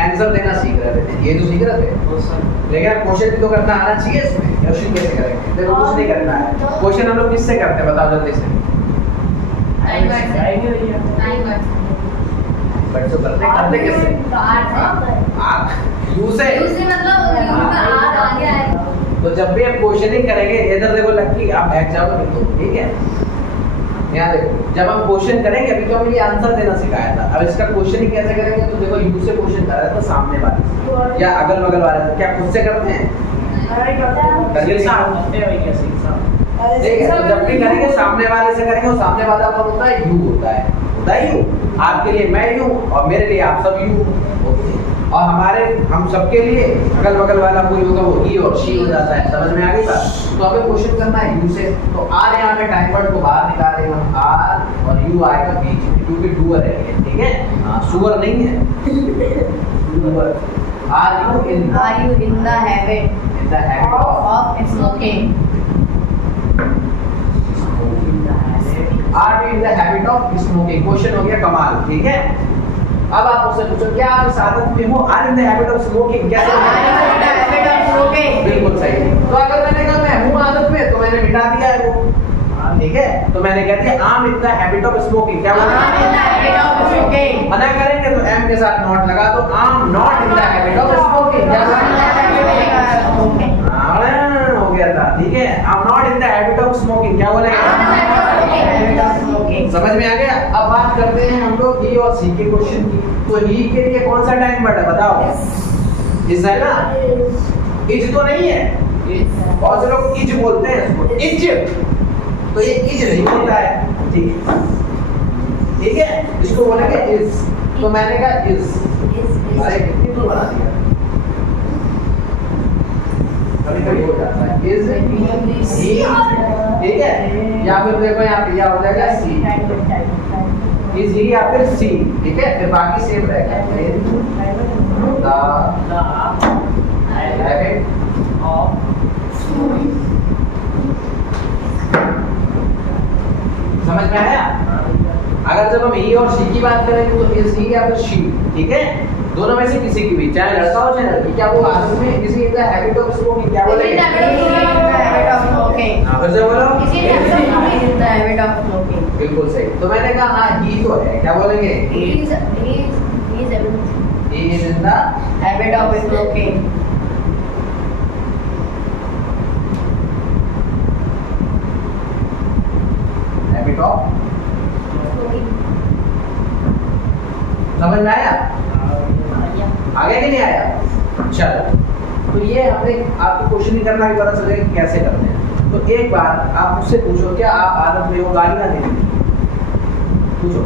Answer देना सीख रहे थे, ये तो सीख रहे थे, लेकिन अब क्वेश्चन भी तो करना आना चाहिए इसमें। क्वेश्चन कैसे करेंगे? देखो कुछ नहीं करना है। क्वेश्चन हम लोग किससे करते हैं बताओ जल्दी से? बट तो करते किससे? यू से मतलब आ गया है। तो जब भी आप क्वेश्चनिंग करेंगे, इधर देखो लड़की आप बैठ जाओ बिल्कुल, ठीक है? यहाँ देखो, जब हम क्वेश्चन करेंगे, अभी तो हमें ये आंसर देना सिखाया था, अब इसका क्वेश्चनिंग कैसे करेंगे? तो देखो यू से क्वेश्चन कर रहा था सामने वाले से या अगल बगल वाले से, क्या खुद से करते हैं? ठीक है, तो जब भी करेंगे सामने वाले से करेंगे, और सामने वाला कौन होता है? यू होता है यू। आपके लिए मैं यू और मेरे लिए आप सब यू, और हमारे हम सबके लिए अगल बगल वाला कोई होगा वो ही और शी हो जाता है। समझ में आ गई बात? तो हमें क्वेश्चन करना है यू से। तो आर यहाँ पे टाइम वर्ड को बाहर निकालेंगे हम, आर और यू आएगा बीच में, क्योंकि डूअर है ये, ठीक है? सुअर नहीं है, doer. Are you in the habit of smoking? Are you in the habit of smoking? Question हो गया कमाल, ठीक है? अब आप मुझसे पूछो क्या आप इस आदत में हो? Are in the habit of smoking? क्या बिल्कुल सही। तो अगर मैंने कहा मैं हूँ आदत में, तो मैंने मिटा दिया है वो, ठीक है? तो मैंने कह दिया आम इन द हैबिट ऑफ स्मोकिंग। क्या बोला? मना करेंगे तो एम के साथ नॉट लगा दो, आम not in the habit of smoking. क्या हो गया था, ठीक है? आम not in the habit of smoking. क्या बोलेगा? समझ में आ गया? अब बात करते हैं हम लोग ही और सी के क्वेश्चन की। तो ही के लिए कौन सा टाइम वर्ड है बताओ? इज है ना? इज तो नहीं है, बहुत से लोग इज बोलते हैं इसको, इज। तो ये इज नहीं होता है, ठीक है? इसको बोलेंगे इज। तो मैंने कहा इज, अरे कितनी दूर बना दिया, कभी कभी हो जाता है। इज ही, ठीक है? या फिर देखो यहाँ पे क्या हो जाएगा? सी। इज ही या फिर सी, ठीक है? फिर बाकी सेम रहेगा। हैबिट ऑफ समझ में आया? अगर जब हम ही और शी की बात करेंगे तो इज ही या फिर शी, ठीक है? दोनों में से किसी की भी, चाहे लड़का हो चाहे लड़की, क्या वो आदत में किसी इन द हैबिट ऑफ स्मोकिंग? क्या बोलेंगे? फिर से बोलो, बिल्कुल सही। तो मैंने कहा हाँ ही तो है, क्या बोलेंगे? He is in the habit of smoking. Habit of, समझ में आया? आगे कि नहीं आया? चलो, तो ये हमने आपको क्वेश्चन ही करना भी पता चले कि कैसे करते हैं। तो एक बार आप मुझसे पूछो, क्या आप आदत में हो गालियां देने की? पूछो।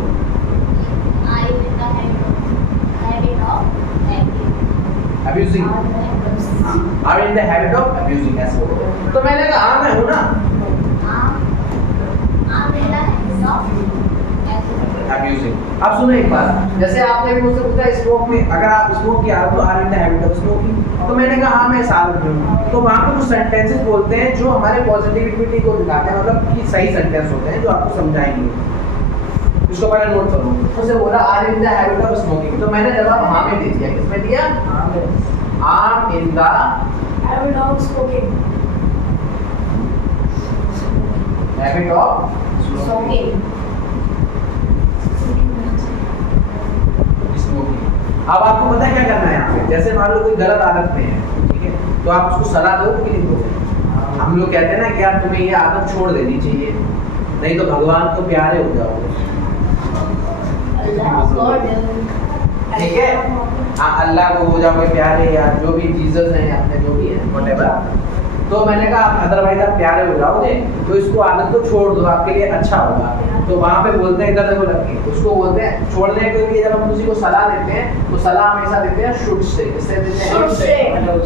Abusing, are in the habit of abusing, ऐसे बोलो। तो मैंने कहा हाँ मैं हूँ ना, अब्यूजिंग। अब सुनो एक बात, जैसे आपने भी मुझसे पूछा स्मोक में, अगर आप स्मोक की आदत तो are in the habit of smoking, तो मैंने कहा हाँ मैं इस आदत में हूँ। तो वहाँ पे कुछ सेंटेंसेस बोलते हैं जो हमारे पॉजिटिविटी को दिखाते हैं, मतलब कि सही सेंटेंस होते हैं जो आपको समझाएंगे। इसको पहले नोट करो। उसने बोला are in the habit of smoking, तो मैंने जवाब हाँ में दे दिया। किसमें दिया? Are in the habit of smoking. Habit of smoking. अब आपको पता है क्या करना है यहाँ पे? जैसे मान लो कोई गलत आदत में है, ठीक है? तो आप उसको सलाह दो कि नहीं दो? हम लोग कहते हैं ना कि यार तुम्हें ये आदत छोड़ देनी चाहिए, नहीं तो भगवान को प्यारे हो जाओगे, ठीक है? हाँ, अल्लाह को हो जाओगे प्यारे, या जो भी जीसस हैं अपने, जो भी है व्हाटएवर। तो मैंने कहा अदरवाइज आप प्यारे हो जाओगे, तो इसको आदत को छोड़ दो, आपके लिए अच्छा होगा। तो वहाँ पे बोलते हैं, इधर देखो लड़की, उसको बोलते हैं छोड़ने के लिए जब हम किसी को सलाह देते हैं तो सलाह हमेशा देते हैं शुड से। किससे देते हैं?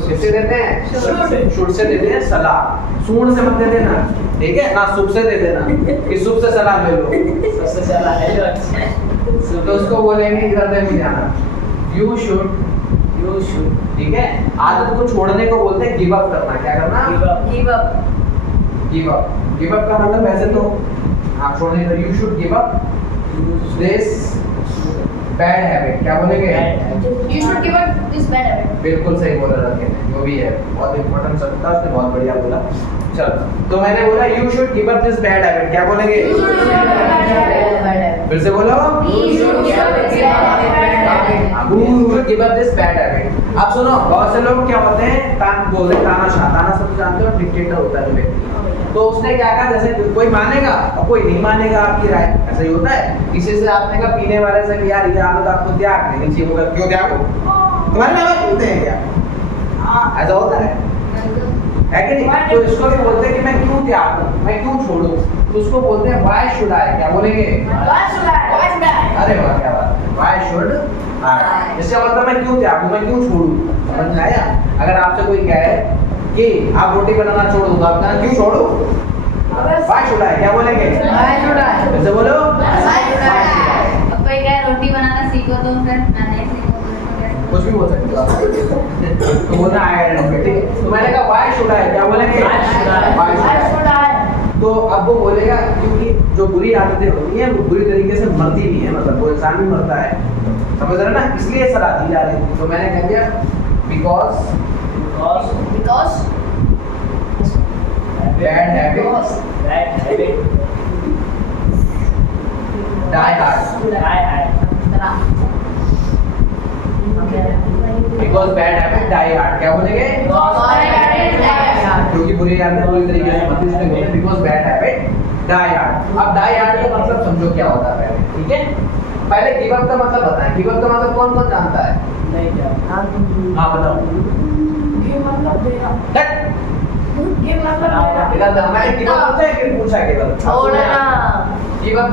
किससे देते हैं? शुड से देते हैं सलाह, सूंड से मत दे देना, ठीक है ना? शुभ से दे देना कि शुभ से सलाह ले लो, सबसे सलाह है जो अच्छा। तो उसको बोलेंगे इधर देखो जाना, यू शुड, ठीक है? आदत को छोड़ने को बोलते हैं गिव अप करना। क्या करना? Give up. गिव अप का मतलब वैसे तो आप छोड़ने का, you should give up this bad habit क्या बोलेंगे? You should give up this bad habit. बिल्कुल सही बोला रखे ने, जो भी है बहुत इंपॉर्टेंट शब्द था, उसने बहुत बढ़िया बोला। चलो तो मैंने बोला you should give up this bad habit, क्या बोलेंगे? You should give up bad habit. फिर से बोलो You should give up this bad habit. You should give up this bad habit. अब सुनो, बहुत से लोग क्या होते हैं, बोलते हैं तानाशाह, तानाशाह तो जानते हो, डिक्टेटर होता है जो व्यक्ति। तो उसने क्या कहा, जैसे कोई मानेगा और कोई नहीं मानेगा आपकी राय, ऐसा ही होता है। किसी से आपने कहा पीने वाले से कि यार ये आदत आपको त्याग देनी चाहिए, वो क्यों त्यागो, तुम्हारे माँ बाप पीते हैं क्या? ऐसा होता है कि नहीं? तो इसको भी बोलते हैं कि मैं क्यों त्यागूं, मैं क्यों छोड़ूं, तो उसको बोलते हैं व्हाई शुड आई, क्या बोलेंगे? Why should I? अरे वाह क्या बात, व्हाई शुड आई, इसका मतलब मैं क्यों त्यागूं, मैं क्यों छोड़ूं, समझ में आया? अगर आपसे कोई कहे कि आप रोटी बनाना छोड़ दो, आप कहना क्यों छोड़ो, व्हाई शुड आई, क्या बोलेंगे? Why should I? फिर से बोलो Why should I? अब कोई कहे रोटी बनाना सीखो तो फिर मैं नहीं सीखूं तो इसको कैसे कुछ भी बोल सकते हो आप। तो बोलना आएगा नहीं, ठीक है? तो मैंने कहा व्हाई शुड आई, क्या बोलेंगे? Why should I? तो अब वो बोलेगा क्योंकि जो बुरी आदतें होती हैं वो बुरी तरीके से मरती भी है, मतलब वो इंसान भी मरता है, समझ रहे ना, इसलिए सलाह दी जा रही थी। तो मैंने कह दिया because Because bad habit die hard, because bad habit die hard, क्या बोलेंगे? क्योंकि बुरी आदतें बुरी तरीके से मरती है, इसलिए because bad habit die hard. अब डाई हार्ड का मतलब समझो क्या होता है पहले, ठीक है? पहले गिव अप का मतलब बताएं, गिव अप का मतलब कौन कौन जानता है? हाँ बताओ। give मतलब देना, That give मतलब देना, मैंने गिव अप पूछा है कि पूछा केवल? छोड़ना। गिव अप का